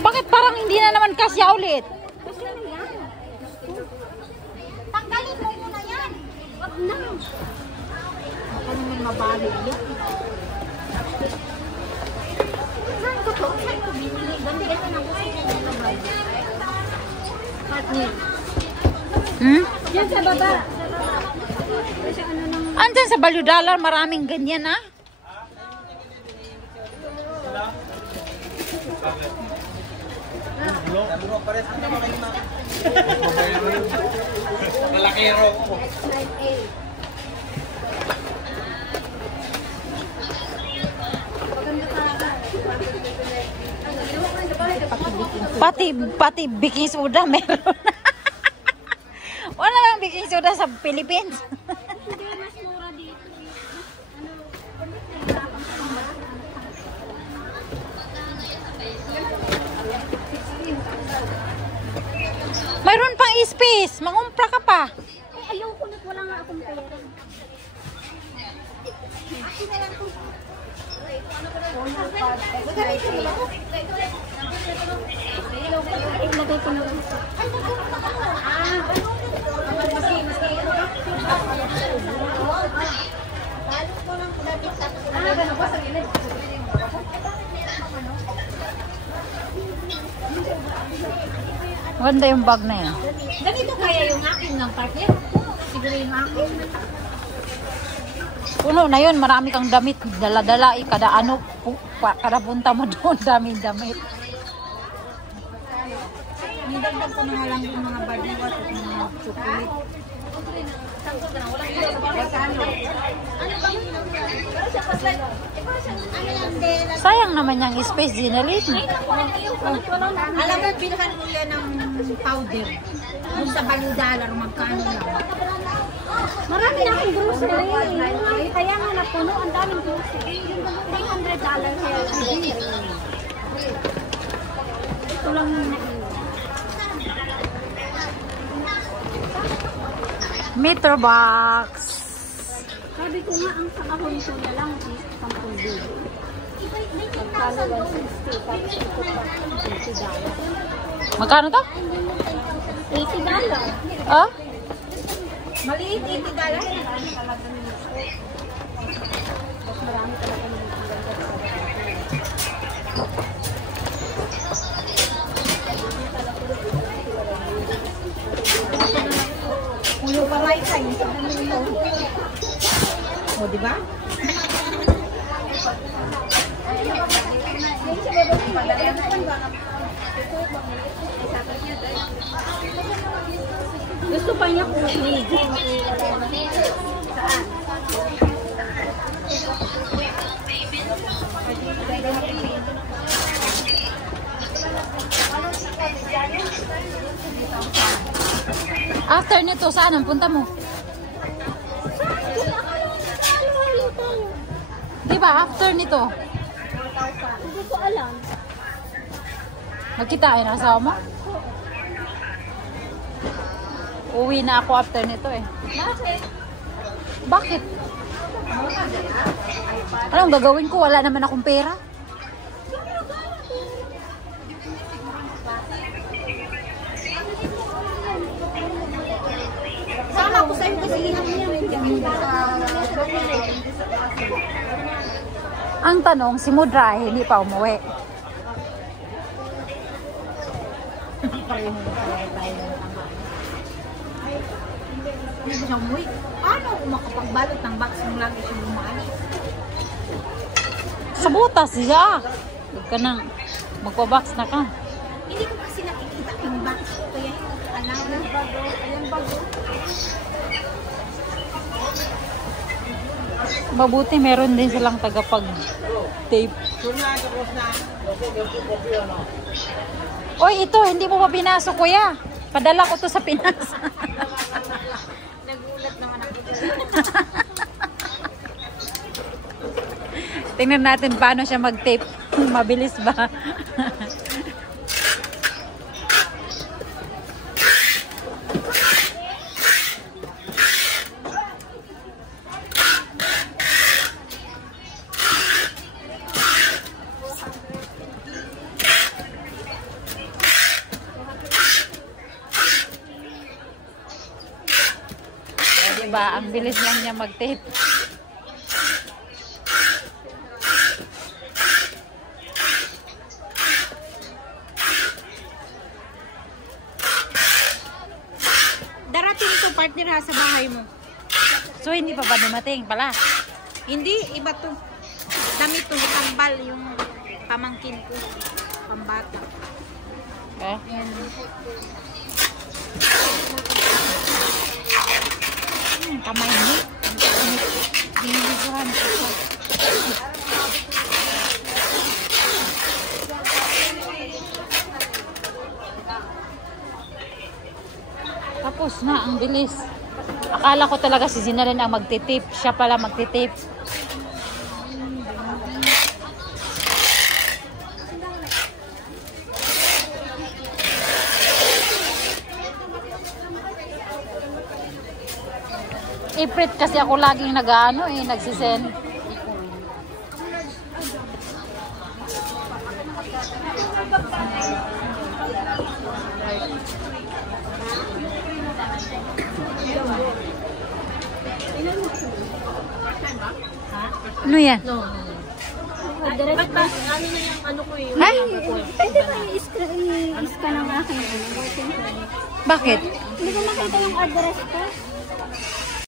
Bakit parang hindi na naman kasya ulit? Tanggalin mo muna yan. Wag na. Baka naman mabalik yan. Saan ko to? Saan ko binili? Ganito na gusto ko na nabay. Partner. Yan sa baba. Andyan sa Value Dollar, maraming ganyan ah. Malakero ko. Pati baking soda meron. Wala lang baking soda sa Philippines. Mayroon pang space. Mangumpra ka pa. Ayaw ko na, wala nga akong pera. Maganda yung bag na yan. Ganito kaya yung akin ng partner? Siguro yung akin. Puno na yun, marami kang damit, dala-dala, kada ano, kada punta mo doon, dami-damit. Nidagdag ko na nga lang yung mga badiwat at mga chocolate. Sayang naman yung space, Ginalit. Alam mo, bilhan ko yan ng powder. Kung sa Value Dollar, magkano lang. Marami na akong grocery. Kaya nga napuno, ang daming grocery. Yung $300 kaya hindi. Ito lang yung Meter box. sabi ko nga, ang sa kahon ko na lang, 10 billion. Magkano 160, tapos ito pa, $80. Magkano to? $80. Ah? Maliit, $80. Mas marami talaga ng ulo pa may kain. O, diba? Gusto pa niya kulig. Saan? After nito, saan ang punta mo? Di ba after nito? Hindi ko alam. Magkitain ang asawa mo? Uwi na ako after nito eh. Bakit? Bakit? Anong gagawin ko? Wala naman akong pera. Sama ko sa'yo kasi Ang tanong, si Mudra hindi pa umuwi. Hindi siya umuwi. Paano kung makapagbalot ng box ng lagi siya lumali? Sa butas siya. Huwag ka nang magpabox na ka. Hindi ko kasi nakikita yung box. Kaya yung alam na bago. Ayan bago. Mabuti meron din silang tagapag-tape. Oy, ito, hindi mo pa pinasok, kuya. Padala ko to sa Pinas. Nagulat naman ako. Tingnan natin paano siya mag-tape. Mabilis ba? ba? Ang bilis lang niya mag-tape. Darating to partner ha sa bahay mo. So, hindi pa ba dumating pala? Hindi, iba to. Damit to, tambal yung pamangkin ko. Pambata. Eh? Kamay ni. Diniliguan. Tapos na, ang bilis. Akala ko talaga si Zina rin ang magtitip. Siya pala magtitip. Iprit kasi ako laging nag-ano nagsisend. Ano yan? No. Ano na yung ano ko yung Ay! pwede ba i-scan ang aking ano? Bakit? Hindi ko makita yung address ko.